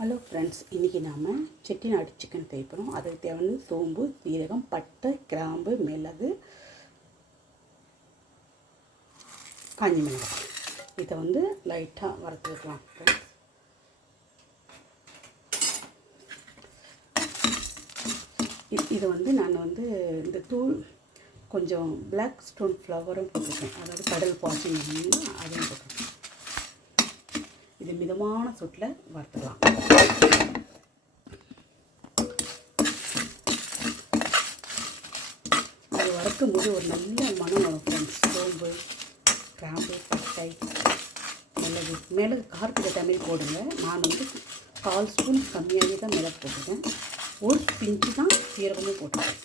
Hello friends, இன்றைக்கி நாம் Chettinad chicken செய்ய போகிறோம். அதுக்கு தேவையான சோம்பு, சீரகம், பட்டை, கிராம்பு, மிளகு, காஞ்சி மிளகாய். இதை லைட்டாக வறுத்து வைக்கலாம் ஃப்ரெண்ட்ஸ். இதை நான் இந்த தூள் கொஞ்சம் பிளாக் ஸ்டோன் ஃப்ளவரும் போட்டுருக்கேன், அதாவது கடல் பாசி அதையும் போட்டுருக்கேன். இது மிதமான சூட்டில் வறுத்துக்கலாம். அது வறுக்கும் போது ஒரு நல்ல மனம் வரும் ஃப்ரெண்ட்ஸ். சோம்பு, கிராம்பு, பட்டை, மிளகு காரத்துக்கு ஏற்ற மாதிரி போடுங்க. நான் 1/4 ஸ்பூன் கம்மியாகவே தான் மிளகு போட்டுருக்கேன். ஒரு பிஞ்சு தான் சீரகமும் போட்டுருக்கேன்.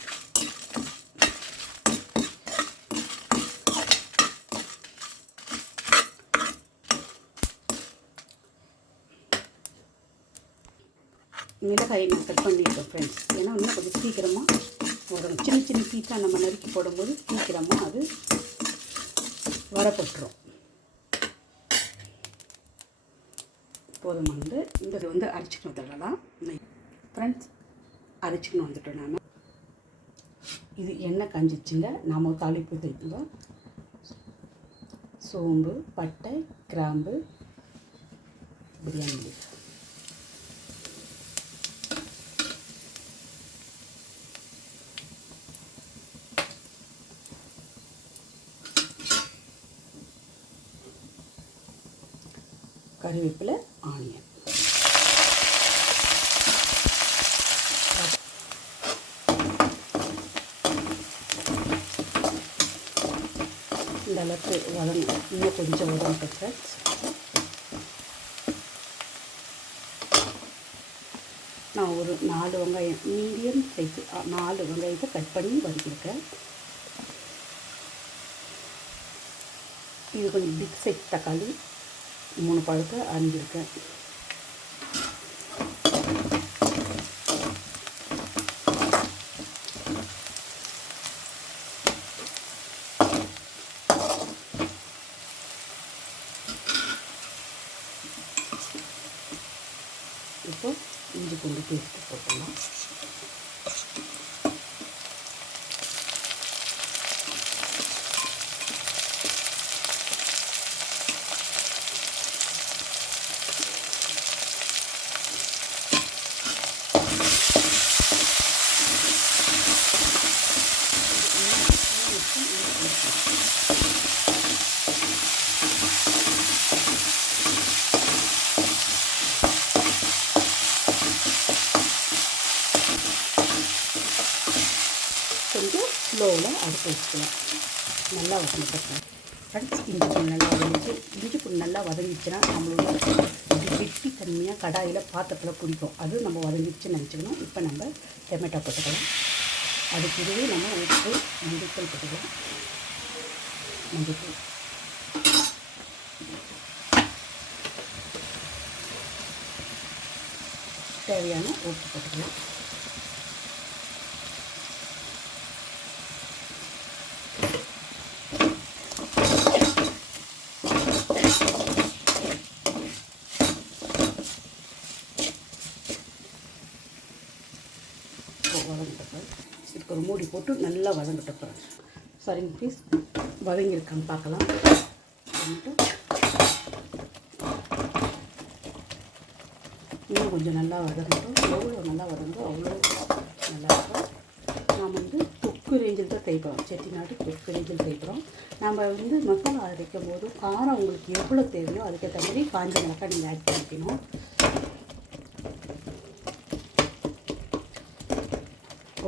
மிளகாயை நான் கட் பண்ணியிருக்கேன் ஃப்ரெண்ட்ஸ். ஏன்னா இன்னும் கொஞ்சம் சீக்கிரமாக வரும். சின்ன சின்ன பீஸாக நம்ம நறுக்கி போடும்போது சீக்கிரமாக அது வரப்பட்டுரும். போதும். இந்த அரைச்சிக்கணும் வந்துடலாம் ஃப்ரெண்ட்ஸ். அரைச்சிக்கணும் வந்துட்டோம். நாம் இது எண்ணெய் காஞ்சிச்சுங்க. நாம் தாளிப்பு தேய்க்குங்க. சோம்பு, பட்டை, கிராம்பு, பிரியாணி லீஃப், கறிவேப்பிலை, ஆனியன். இந்த அளவுக்கு வதங்க, இன்னும் கொஞ்சம் வதங்க ஃப்ரெண்ட்ஸ். நான் ஒரு 4 வெங்காயம், மீடியம் சைஸு 4 வெங்காயத்தை கட் பண்ணி வதக்கியிருக்கேன். இது கொஞ்சம் பிக் சைஸ் தக்காளி 3 பழத்தை அரிஞ்சிருக்கேன். இப்போ இஞ்சி பூண்டு பேஸ்ட்டு போட்டுடலாம். கொஞ்சம் ஸ்லோவில் அடுப்பு வச்சுக்கலாம். நல்லா வதங்கிட்டேன் ஃப்ரெண்ட்ஸ். இஞ்சி பூண்டு நல்லா வதங்கிச்சு. இஞ்சி பூண்டு நல்லா வதங்கிச்சுன்னா நம்மளோட வெட்டி தன்மையாக கடாயில் பாத்திரத்தில் பிடிக்கும். அது நம்ம வதங்கிச்சுன்னு நினச்சிக்கணும். இப்போ நம்ம டொமேட்டோ போட்டுக்கலாம். அதுக்கு இதுவே நம்ம உப்பு, மஞ்சள் போட்டுக்கலாம். மஞ்சள் தேவையான உப்பு போட்டுக்கலாம். வதங்கிட்டப்ப இதுக்கு ஒரு மூடி போட்டு நல்லா வதங்கிட்டப்ப சரிங்க ப்ளீஸ் வதங்கியிருக்கான்னு பார்க்கலாம். இன்னும் கொஞ்சம் நல்லா வதங்கட்டும். எவ்வளோ நல்லா வதங்கோ அவ்வளோ நல்லா இருக்கும். நாம் தொக்கு ரேஞ்சில் தான் தேய்க்கிறோம். செட்டிநாடு தொக்கு ரேஞ்சில் தேய்க்கிறோம். நம்ம மசாலா அரைக்கும் போது காரம் உங்களுக்கு எவ்வளோ தேவையோ அதுக்கேற்ற மாதிரி காஞ்ச மிளகாய் நீங்கள் ஆட் பண்ணிக்கணும்.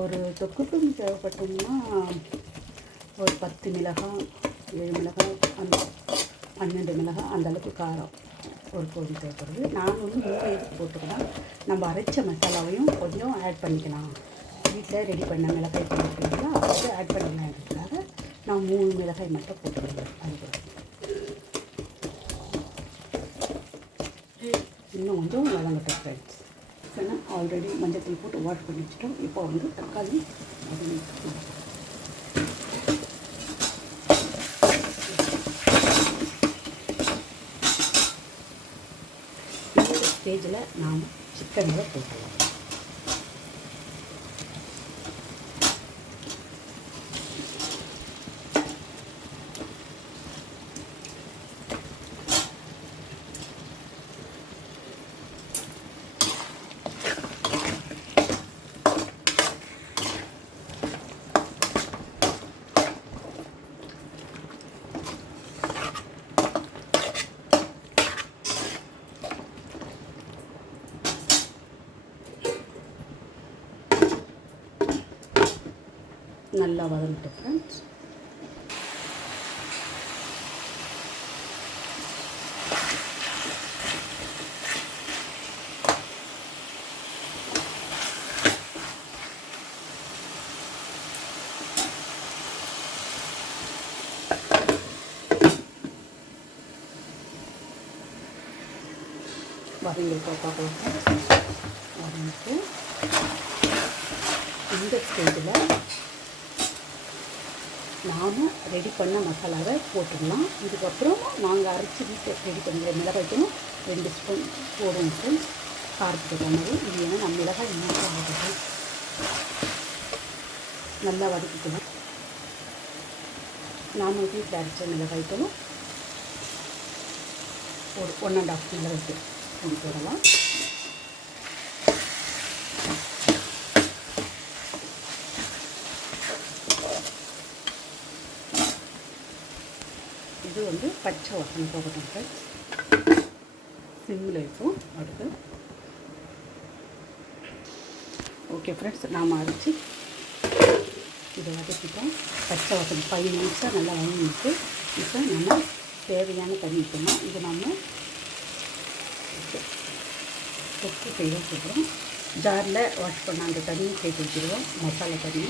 ஒரு தொக்குக்கும் தேவைப்பட்டோம்னா ஒரு 10 மிளகாய், 7 மிளகாய், அந்த 12 மிளகாய் அந்தளவுக்கு காரம் ஒரு கோழி தேவைப்படுது. நான் 3 இதுக்கு போட்டுக்கலாம். நம்ம அரைச்ச மசாலாவையும் கொஞ்சம் ஆட் பண்ணிக்கலாம். வீட்டில் ரெடி பண்ண மிளகாய் போட்டுக்கலாம், அதை ஆட் பண்ணிக்கலாம்ன்றதுக்காக நான் 3 மிளகாய் மட்டும் போட்டுக்கிறேன். அது இன்னும் கொஞ்சம் வதங்கட்டும் ஃப்ரெண்ட்ஸ். ஏன்னா ஆல்ரெடி மஞ்சள் போட்டு வாஷ் பண்ணி வச்சுட்டோம். இப்போ தக்காளி ஸ்டேஜில் நாம் சிக்கனில் போட்டுக்கலாம். நல்லா வதங்கட்டும் ஃப்ரெண்ட்ஸ். வதங்கிட்டு பார்க்கலாம். வதங்கிட்டு இந்த ஸ்டேஜில் நாம் ரெடி பண்ண மசாலாவை போட்டுடலாம். இதுக்கப்புறம் நாங்கள் அரைச்சி ரெடி பண்ணுற மிளகாய்க்கும் 2 ஸ்பூன் போடுவோம் ஃப்ரெண்ட்ஸ், காரத்துக்கு தகுந்த. இது ஏன்னா நம்ம மிளகாய் இன்னும் போட்டுக்கலாம். நல்லா வதக்கிக்கலாம். நாம் வீட்டில் அரைச்ச மிளகாய்க்கும் ஒரு 1.5 மிளகாய்க்கு ஸ்பூன் போடலாம். இது வந்து பச்சை வாசனை போகட்டும் ஃப்ரெண்ட்ஸ். சிம்மில் இருக்கும். அடுத்து ஓகே ஃப்ரெண்ட்ஸ், நாம் அரைச்சி இதை வதக்கிட்டோம். பச்சை வாசனை 5 நிமிஷம் நல்லா வதங்கிட்டு இப்போ நம்ம தேவையான தண்ணி ஊற்றணும். இது நம்ம தொக்கு செய்ய சொல்கிறோம். ஜாரில் வாஷ் பண்ண அந்த தண்ணியை சேர்த்து வச்சுருவோம், மசாலா தண்ணி.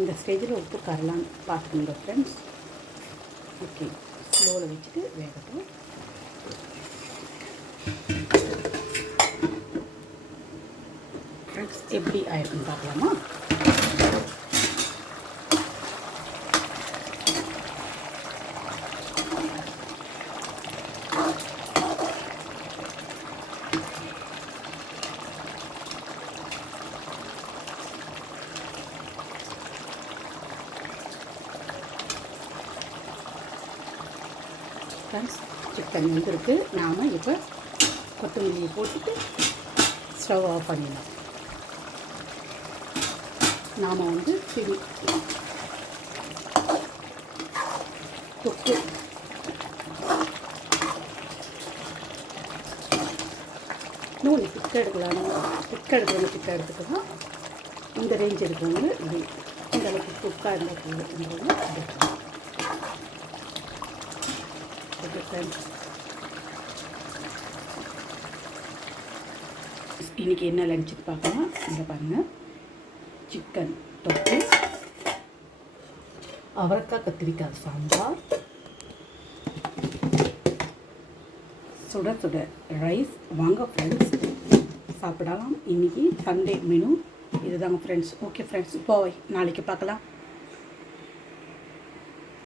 இந்த ஸ்டேஜில் உப்பு காரலாம் பார்த்துக்கோங்க ஃப்ரெண்ட்ஸ். ஓகே, ஸ்லோவில் வச்சுட்டு வேகட்டும். ஃப்ரெண்ட்ஸ் எப்படி ஆயிருக்குன்னு பார்க்கலாமா? ஃப்ரெண்ட்ஸ் சிக்கன் வந்துருக்கு. நாம் இப்போ கொத்தமல்லியை போட்டுட்டு ஸ்டவ் ஆஃப் பண்ணிடலாம். நாம் வந்து தொக்கு இன்னும் திக்க எடுக்கலாம். திக்க எடுத்துக்கலாம். இந்த ரேஞ்ச் இருக்கிறவங்க இது இந்த அளவுக்கு தொக்காக இருந்தால் போதுன்றவங்க எடுக்கலாம். இன்றைக்கி என்ன லஞ்சுக்கு பார்க்கலாம். இங்கே பாருங்கள், சிக்கன் தொக்கு, அவரைக்காய் கத்திரிக்காய் சாம்பார், சுட சுட ரைஸ். வாங்க ஃப்ரெண்ட்ஸ் சாப்பிடலாம். இன்றைக்கி சண்டே மெனு இதுதாங்க ஃப்ரெண்ட்ஸ். ஓகே ஃப்ரெண்ட்ஸ், இப்போ நாளைக்கு பார்க்கலாம்.